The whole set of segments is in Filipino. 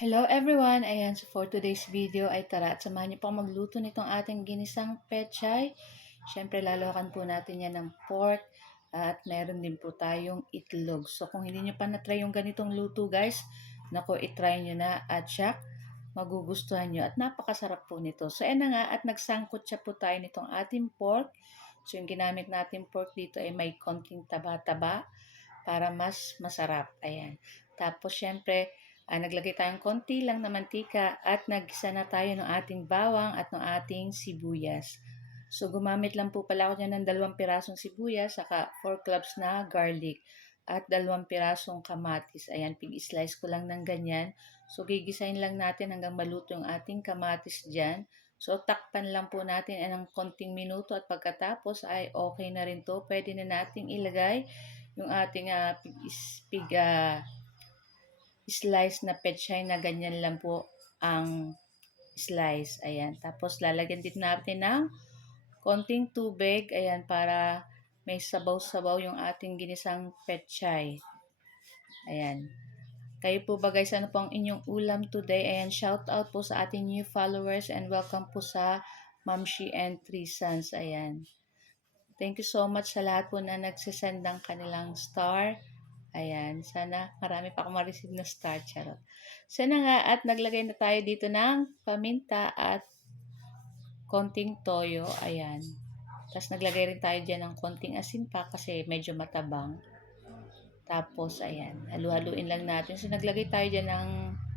Hello everyone! Ayan, so for today's video ay tara at samahan niyo po akong magluto nitong ating ginisang pechay. Siyempre lalawakan po natin yan ng pork at meron din po tayong itlog. So kung hindi niyo pa na-try yung ganitong luto guys, nako itry niyo na at siya magugustuhan niyo at napakasarap po nito. So ayan na nga at nagsangkot siya po tayo nitong ating pork. So yung ginamit natin pork dito ay may konting taba-taba para mas masarap. Ayan. Tapos syempre naglagay tayong konti lang na mantika at naggisa na tayo ng ating bawang at ng ating sibuyas. So, gumamit lang po pala ako niya ng 2 pirasong sibuyas, saka 4 cloves na garlic, at 2 pirasong kamatis. Ayan, pig-slice ko lang ng ganyan. So, gigisahin lang natin hanggang maluto yung ating kamatis dyan. So, takpan lang po natin ng konting minuto at pagkatapos ay okay na rin to. Pwede na nating ilagay yung ating slice na pechay na ganyan lang po ang slice. Ayan. Tapos lalagyan din natin ng konting tubig. Ayan, para may sabaw-sabaw yung ating ginisang pechay. Ayan. Kayo po ba guys, ano po ang inyong ulam today? Ayan, shout out po sa ating new followers and welcome po sa Mamshi and 3 Sons. Ayan. Thank you so much sa lahat po na nagsisend ng kanilang star. Ayan, sana marami pa akong ma-receive na star, charot. So na nga, at naglagay na tayo dito ng paminta at konting toyo, ayan. Tapos naglagay rin tayo dyan ng konting asin pa kasi medyo matabang. Tapos, ayan, halu-haluin lang natin. So naglagay tayo dyan ng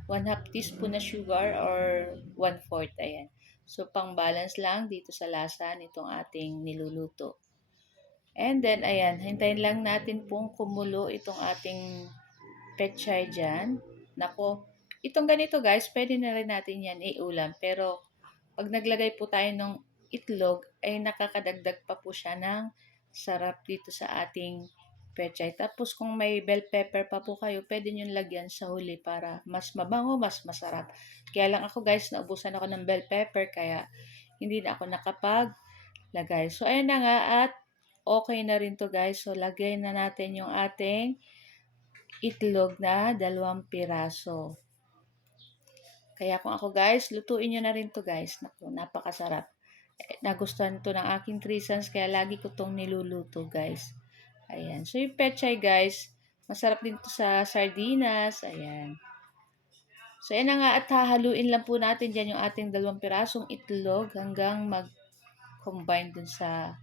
1/2 teaspoon na sugar or 1/4, ayan. So pang balance lang dito sa lasa nitong ating niluluto. And then, ayan, hintayin lang natin pong kumulo itong ating pechay dyan. Nako, itong ganito guys, pwede na rin natin yan iulam. Pero, pag naglagay po tayo ng itlog, ay nakakadagdag pa po siya ng sarap dito sa ating pechay. Tapos, kung may bell pepper pa po kayo, pwede nyo lagyan sa huli para mas mabango, mas masarap. Kaya lang ako guys, naubusan ako ng bell pepper, kaya hindi na ako nakapaglagay. So, ayan na nga at okay na rin to guys. So, lagay na natin yung ating itlog na 2 piraso. Kaya kung ako guys, lutuin nyo na rin to guys. Naku, napakasarap. Nagustuhan to ng aking 3 sons kaya lagi ko tong niluluto guys. Ayan. So yung pechay guys, masarap din to sa sardinas. Ayan. So yan na nga at hahaluin lang po natin dyan yung ating 2 pirasong itlog hanggang mag-combine dun sa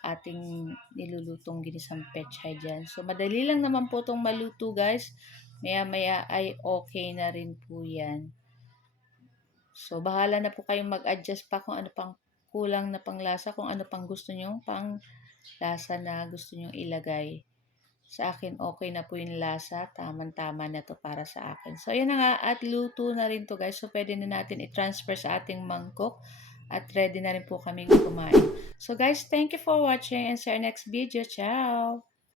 ating nilulutong ginisang pechay dyan. So, madali lang naman po itong maluto, guys. Maya-maya ay okay na rin po yan. So, bahala na po kayong mag-adjust pa kung ano pang kulang na panglasa, kung ano pang gusto nyong pang lasa na gusto nyong ilagay. Sa akin, okay na po yung lasa. Tama-tama na to para sa akin. So, ayan na nga. At luto na rin to guys. So, pwede na natin i-transfer sa ating mangkok. At ready na rin po kaming kumain. So, guys, thank you for watching and see our next video. Ciao!